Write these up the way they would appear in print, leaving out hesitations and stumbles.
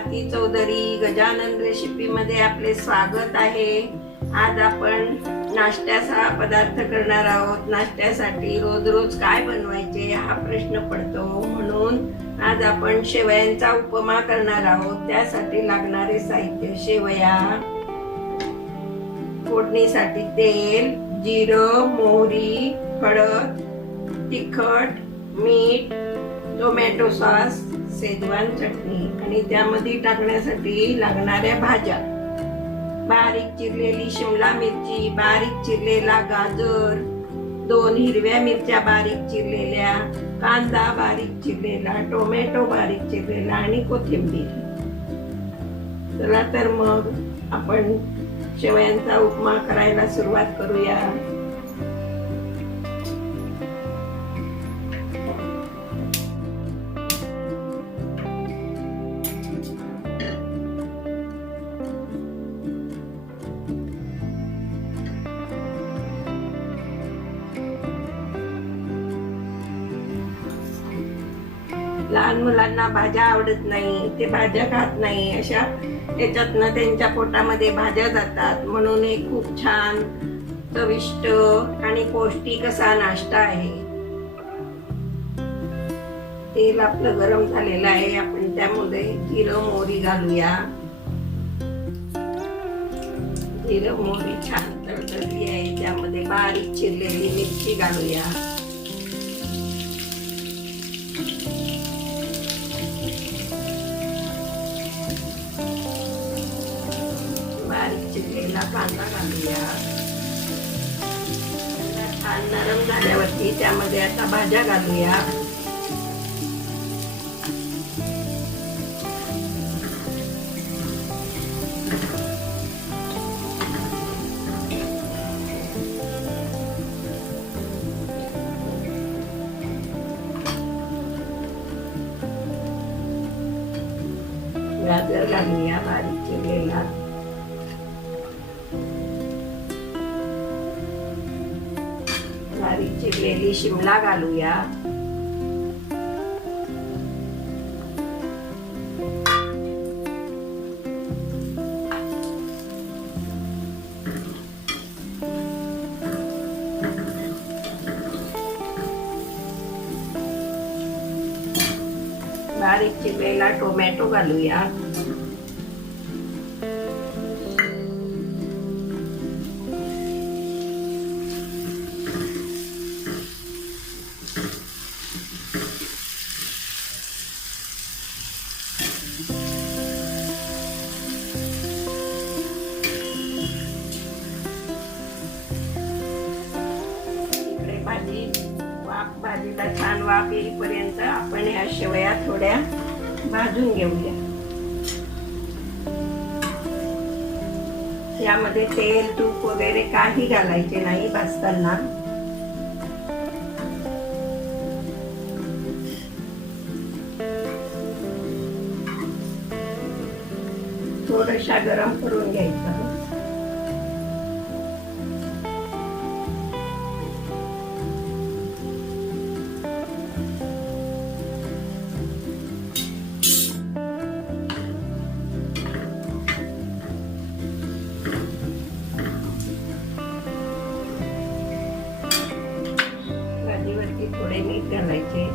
Swati Chaudhari Gajanan recipe मध्ये आपले स्वागत आहे। आज आपण नाश्त्याचा पदार्थ करणार आहोत। नाश्त्यासाठी रोज रोज काय बनवायचे हा प्रश्न पडतो, म्हणून आज आपण शेवयांचा उपमा करणार आहोत। त्यासाठी लागणारे साहित्य: शेवया, फोडणीसाठी तेल, जिरं, मोहरी, हळद, तिखट, मीठ, टोमॅटो सॉस, शेजवान चटणी आणि त्यामध्ये टाकण्यासाठी लागणाऱ्या भाज्या: बारीक चिरलेली शिमला मिरची, बारीक चिरलेला गाजर, 2 हिरव्या मिरच्या बारीक चिरलेल्या, कांदा बारीक चिरलेला, टोमॅटो बारीक चिरलेला आणि कोथिंबीर। चला तर मग आपण शेवयांचा उपमा करायला सुरुवात करूया। लहान मुलांना भाज्या आवडत नाही, ते भाज्या खात नाही, अशा याच्यातनं त्यांच्या पोटामध्ये भाज्या जातात, म्हणून एक खूप छान चविष्ट आणि पौष्टिक असा नाश्ता आहे। तेल आपलं गरम झालेलं आहे, आपण त्यामध्ये जिरं मोहरी घालूया। जिरं मोहरी छान तडतडली आहे, त्यामध्ये बारीक चिरलेली मिरची घालूया। बारीक चिरलेला कांदा घालूया। छान नरम झाल्यावरती त्यामध्ये आता भाज्या घालूया। गाजर घालूया बारीक चिरलेला। बारीक चिरलेली शिमला घालूया। बारीक चिरलेला टोमॅटो घालूया। भाजीला छान वाफ येईपर्यंत आपण या शेवया थोड्या भाजून घेऊया। यामध्ये तेल तूप वगैरे काही घालायचे नाही भाजताना। थोड्याशा गरम करून घ्यायचं। भाजीवरती थोडे मीठ घालायचे।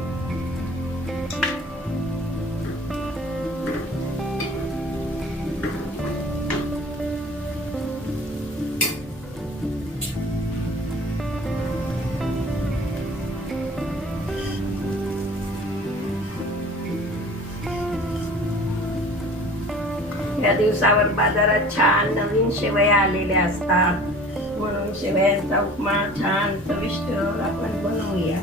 या दिवसावर बाजारात छान नवीन शेवया आलेल्या असतात, म्हणून शेवयांचा उपमा छान चविष्ट आपण बनवूया।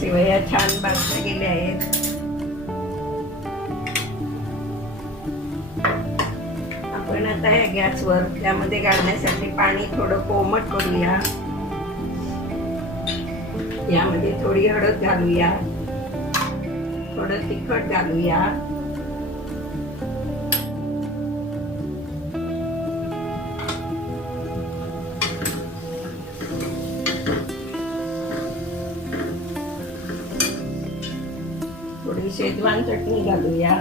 शेवया छान भाजल्या गेल्या आहेत। आता या गॅसवर त्यामध्ये घालण्यासाठी पाणी थोडं कोमट करूया. यामध्ये थोडी हळद घालूया, थोडं तिखट घालूया, थोडी शेजवान चटणी घालूया,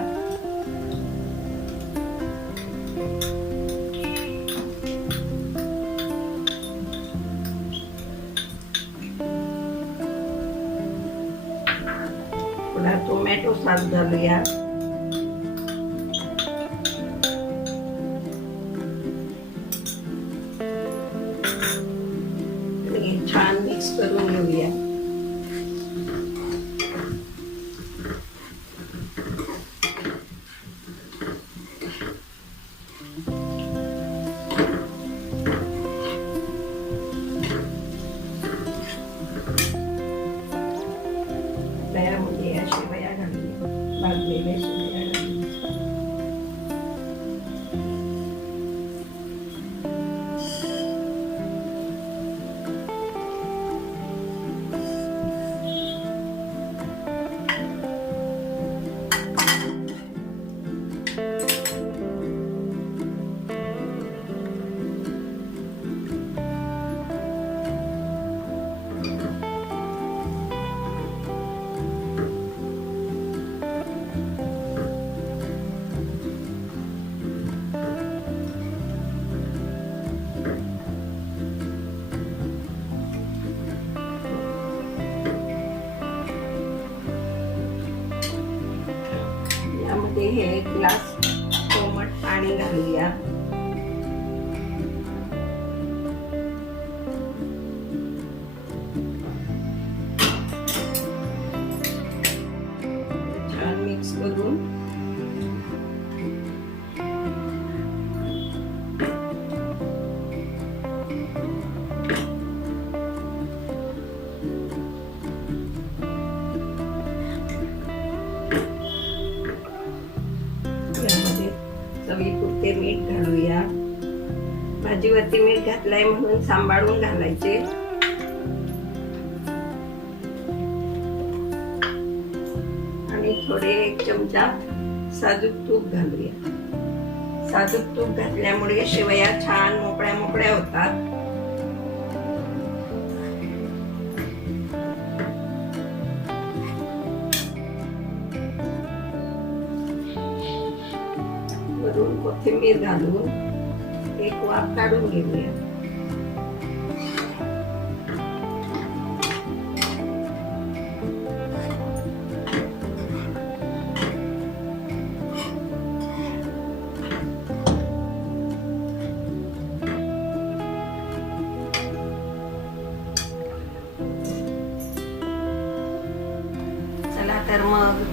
थोडा टोमॅटो सॉस घालूया, आणि छान मिक्स करून घेऊया. त्यामध्ये या शेवया घालूया, भाजलेल्या शेवया घालूया. यामध्ये हे एक ग्लास कोमट पाणी घालूया. छान मिक्स करून चवीपुरते मीठ घालूया. भाजीवरती मीठ घातलंय म्हणून सांभाळून घालायचे. आणि थोडे 1 चमचा साजूक तूप घालूया. साजूक तूप घातल्यामुळे शेवया छान मोकळ्या मोकळ्या होतात. वरून कोथिंबीर घालून एक वाफ काढून घेऊया. चला तर मग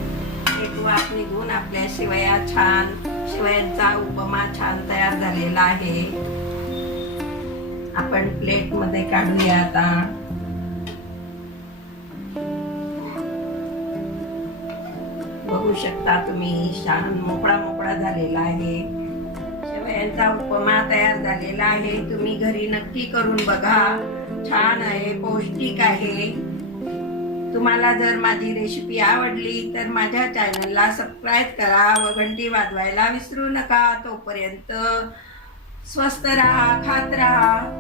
एक वाफ निघून आपल्या शेवयांचा उपमा छान तयार झालेला आहे. आपण प्लेट मध्ये काढूया आता. बघू शकता तुम्ही छान मोकळा मोकळा झालेला आहे. शेवयांचा उपमा तयार झालेला आहे. तुम्ही घरी नक्की करून बघा. छान आहे, पौष्टिक आहे. तुम्हाला जर माझी रेसिपी आवडली तर माझ्या चॅनलला सबस्क्राईब करा व घंटी वाजवायला विसरू नका. तोपर्यंत स्वस्त राहा, खात राहा.